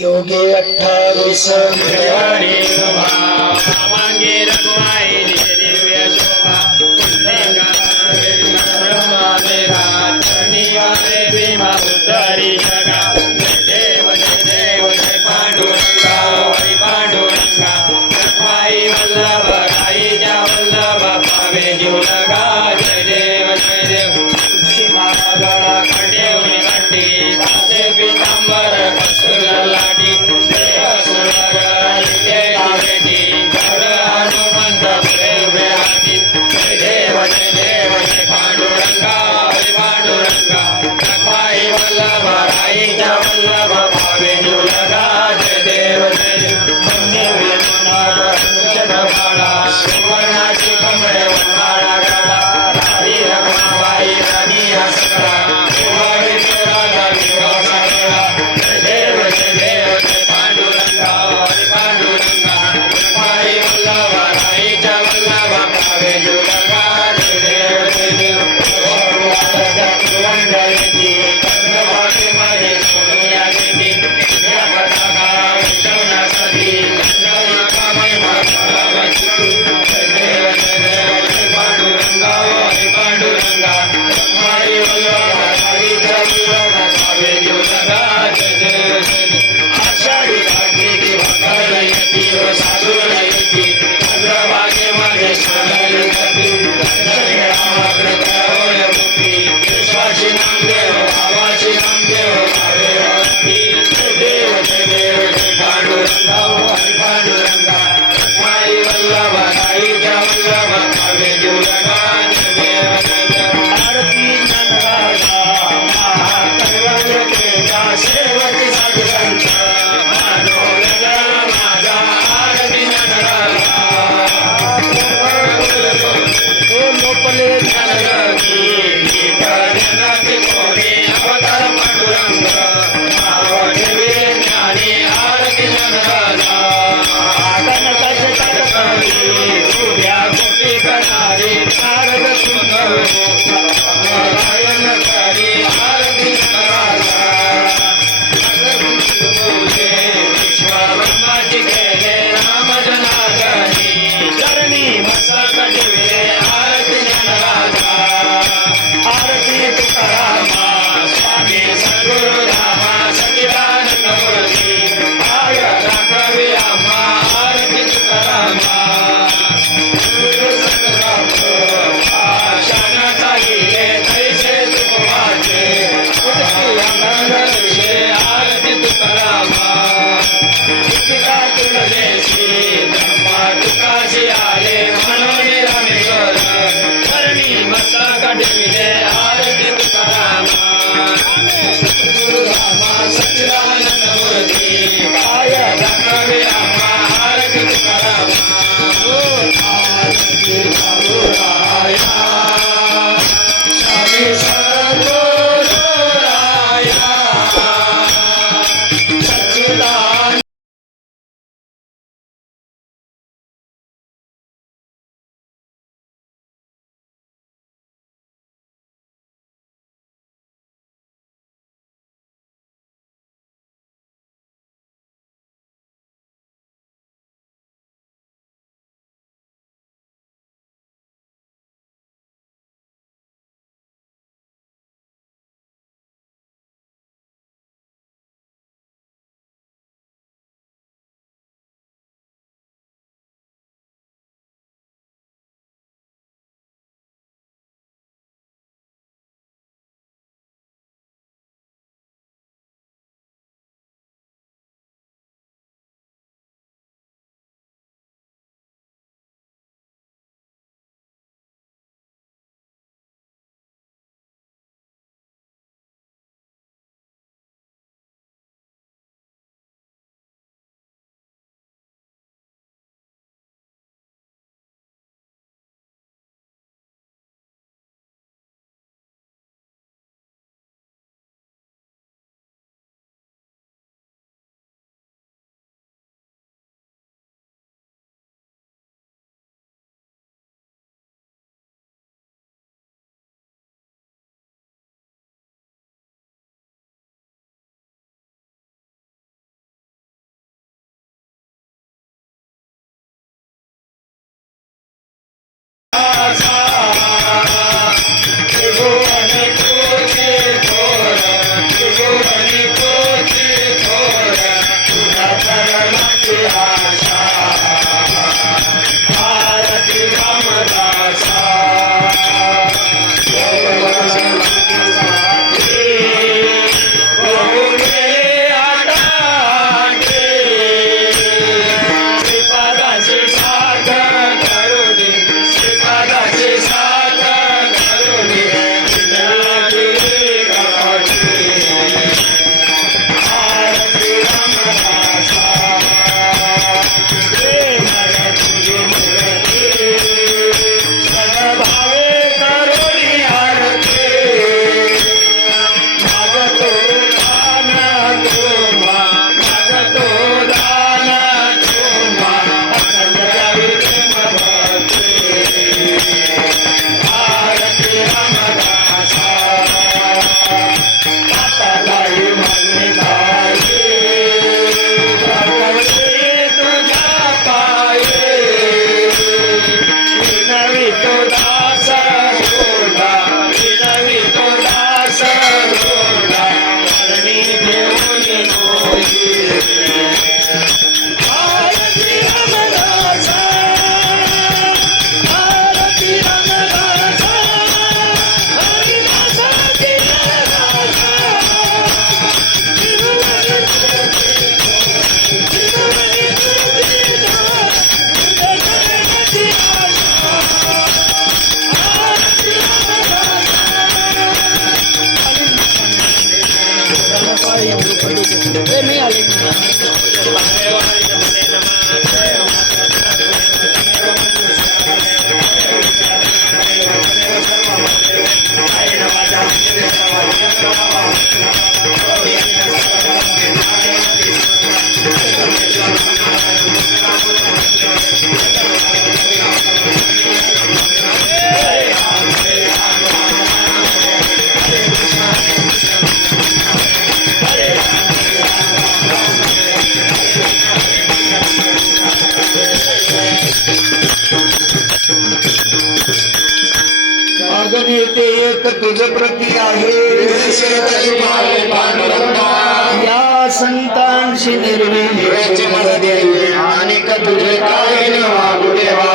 योगे अठ्ठावीस हरी शोभा Tolera. तुकारामा ते एक तुझ प्रती आहे. या संतांशी निर्विधी अनेक तुझे काय वागू देवा.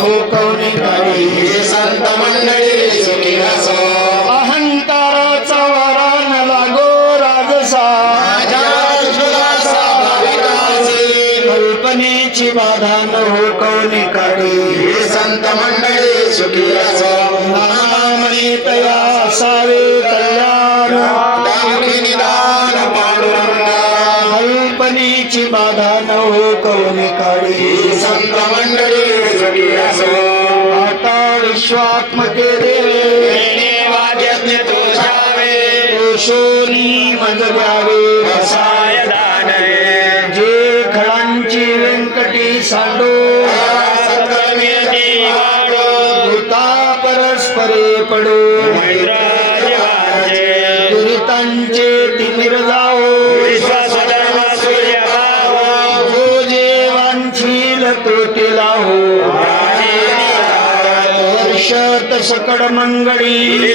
हो कवने काढी हे संत मंडळी सुखी असो अहंकाराचा वारा न लागो राजसा। कल्पनेची बाधा न हो कवने काढी हे संत मंडळी सुखी असो नामामणे तया असावे दोषोनी मज द्यावे रसाय दानवे जे खळांची व्यंकटी सांडो. सत्कर्मेची वाढो भूता परस्परे पडो. मैत्राजीवांचे दुरितांचे तिमिर जाओ विश्वास धर्म सूर्य भाव जो जे वांछील तोटीला हो वर्षत सकड मंगळी.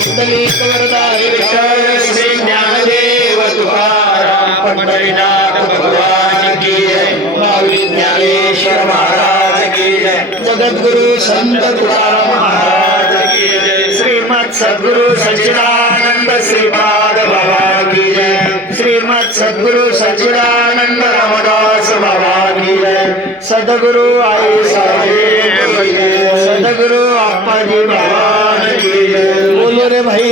वरदाय विठ्ठल श्री ज्ञानदेव तुकाराम पंढरीनाथ भगवान की जय ज्ञानेश्वर महाराज की जय जगद्गुरु संत तुकाराम महाराज की जय। श्रीमद सद्गुरु सचिदानंद श्रीपाद बाबा की जय। श्रीमद सद्गुरु सचिदानंद रामदास बाबा की जय। सदगुरु आई साहेब की जी बाबा রে ভাই